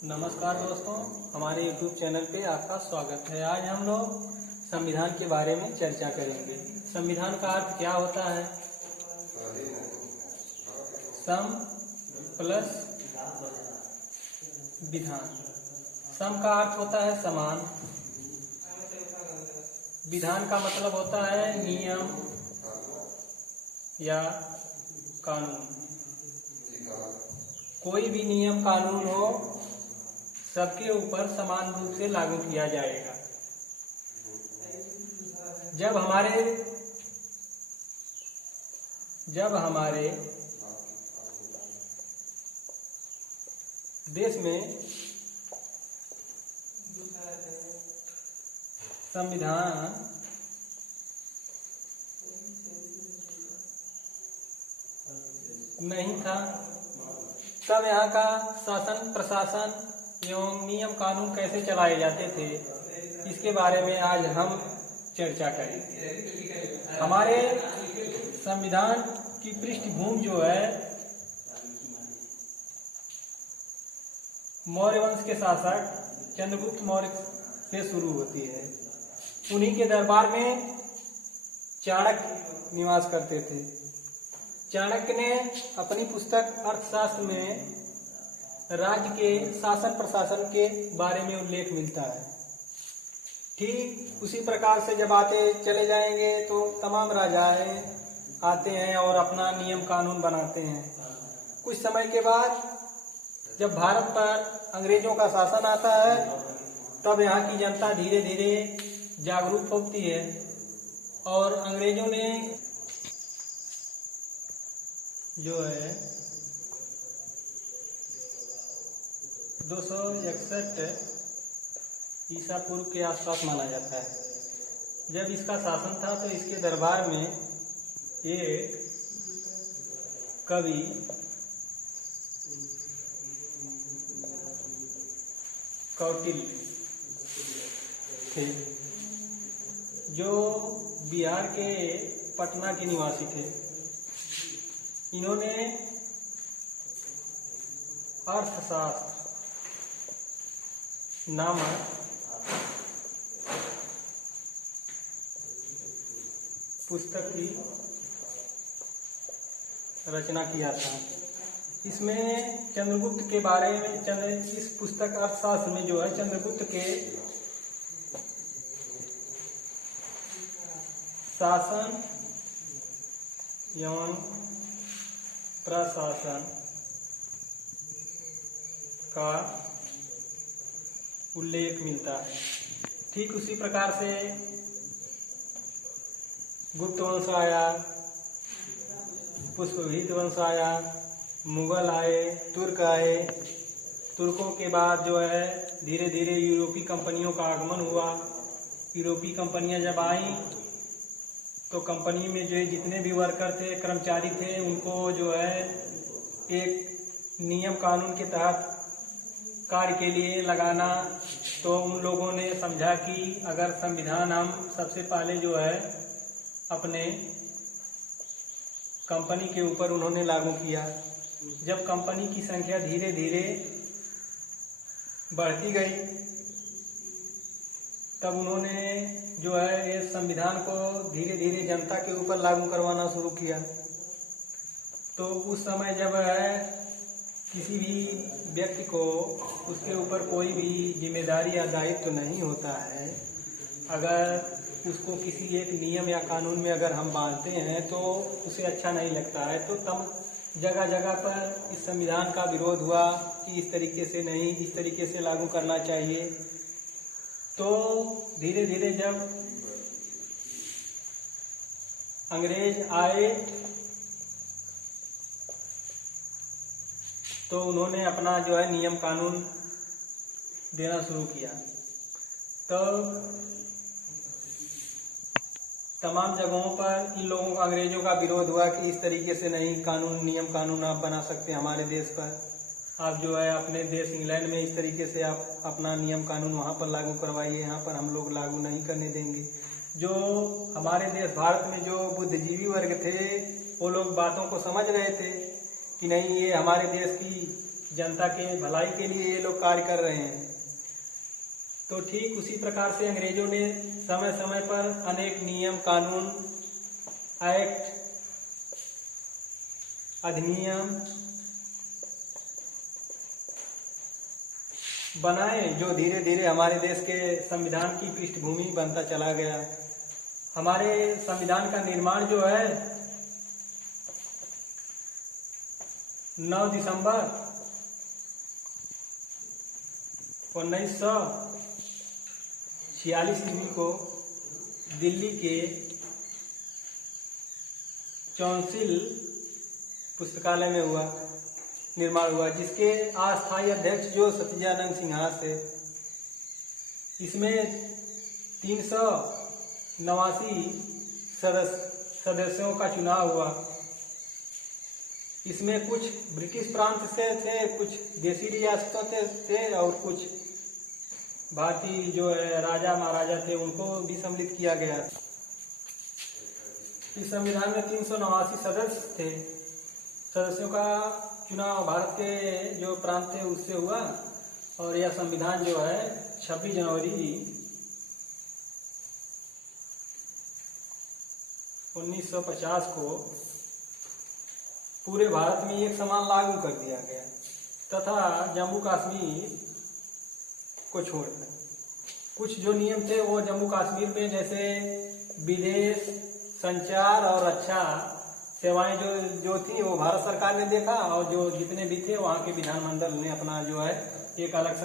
नमस्कार दोस्तों, हमारे YouTube चैनल पे आपका स्वागत है। आज हम लोग संविधान के बारे में चर्चा करेंगे। संविधान का अर्थ क्या होता है? सम प्लस विधान। सम का अर्थ होता है समान, विधान का मतलब होता है नियम या कानून। कोई भी नियम कानून हो, सबके ऊपर समान रूप से लागू किया जाएगा। जब हमारे देश में संविधान नहीं था, तब यहाँ का शासन प्रशासन एवं नियम कानून कैसे चलाए जाते थे, इसके बारे में आज हम चर्चा करेंगे। हमारे संविधान की पृष्ठभूमि जो है मौर्य वंश के शासक चंद्रगुप्त मौर्य से शुरू होती है। उन्हीं के दरबार में चाणक्य निवास करते थे। चाणक्य ने अपनी पुस्तक अर्थशास्त्र में राज्य के शासन प्रशासन के बारे में उल्लेख मिलता है। ठीक उसी प्रकार से जब आते चले जाएंगे तो तमाम राजाएं आते हैं और अपना नियम कानून बनाते हैं। कुछ समय के बाद जब भारत पर अंग्रेजों का शासन आता है, तब यहाँ की जनता धीरे धीरे जागरूक होती है और अंग्रेजों ने जो है 261 ईसा पूर्व के आसपास माना जाता है, जब इसका शासन था, तो इसके दरबार में एक कवि कौटिल्य थे, जो बिहार के पटना के निवासी थे। इन्होंने अर्थशास्त्र नामक पुस्तक की रचना किया था। इसमें चंद्रगुप्त के बारे में इस पुस्तक अर्थशास्त्र में जो है चंद्रगुप्त के शासन एवं प्रशासन का उल्लेख मिलता है। ठीक उसी प्रकार से गुप्त वंश आया, पुष्पभीत वंश आया, मुगल आए, तुर्क आए। तुर्कों के बाद जो है धीरे धीरे यूरोपीय कंपनियों का आगमन हुआ। यूरोपीय कंपनियां जब आई तो कंपनी में जो जितने भी वर्कर थे, कर्मचारी थे, उनको जो है एक नियम कानून के तहत कार्य के लिए लगाना। तो उन लोगों ने समझा कि अगर संविधान हम सबसे पहले जो है अपने कंपनी के ऊपर उन्होंने लागू किया। जब कंपनी की संख्या धीरे धीरे बढ़ती गई, तब उन्होंने जो है इस संविधान को धीरे धीरे जनता के ऊपर लागू करवाना शुरू किया। तो उस समय जब है किसी भी व्यक्ति को उसके ऊपर कोई भी जिम्मेदारी या दायित्व तो नहीं होता है, अगर उसको किसी एक नियम या कानून में अगर हम बांधते हैं तो उसे अच्छा नहीं लगता है। तो तब जगह जगह पर इस संविधान का विरोध हुआ कि इस तरीके से नहीं, इस तरीके से लागू करना चाहिए। तो धीरे धीरे जब अंग्रेज आए तो उन्होंने अपना जो है नियम कानून देना शुरू किया। तो तमाम जगहों पर इन लोगों का, अंग्रेजों का विरोध हुआ कि इस तरीके से नहीं, कानून नियम कानून आप बना सकते हैं हमारे देश पर। आप जो है अपने देश इंग्लैंड में इस तरीके से आप अपना नियम कानून वहाँ पर लागू करवाइए, यहाँ पर हम लोग लागू नहीं करने देंगे। जो हमारे देश भारत में जो बुद्धिजीवी वर्ग थे, वो लोग बातों को समझ रहे थे कि नहीं, ये हमारे देश की जनता के भलाई के लिए ये लोग कार्य कर रहे हैं। तो ठीक उसी प्रकार से अंग्रेजों ने समय समय पर अनेक नियम, कानून, एक्ट, अधिनियम बनाए, जो धीरे धीरे हमारे देश के संविधान की पृष्ठभूमि बनता चला गया। हमारे संविधान का निर्माण जो है 9 दिसंबर 1946 ईस्वी को दिल्ली के चौंसिल पुस्तकालय में निर्माण हुआ, जिसके अस्थायी अध्यक्ष जो सत्यानंद सिन्हा थे। इसमें 389 सदस्यों का चुनाव हुआ। इसमें कुछ ब्रिटिश प्रांत से थे, कुछ देसी रियासतों से थे और कुछ भारतीय जो है राजा महाराजा थे उनको भी सम्मिलित किया गया। इस संविधान में 389 सदस्य थे। सदस्यों का चुनाव भारत के जो प्रांत थे उससे हुआ और यह संविधान जो है 26 जनवरी 1950 को पूरे भारत में एक समान लागू कर दिया गया तथा जम्मू कश्मीर को छोड़कर कुछ जो नियम थे वो जम्मू कश्मीर में, जैसे विदेश, संचार और रक्षा सेवाएं जो थी वो भारत सरकार ने देखा और जो जितने भी थे वहाँ के विधानमंडल ने अपना जो है एक अलग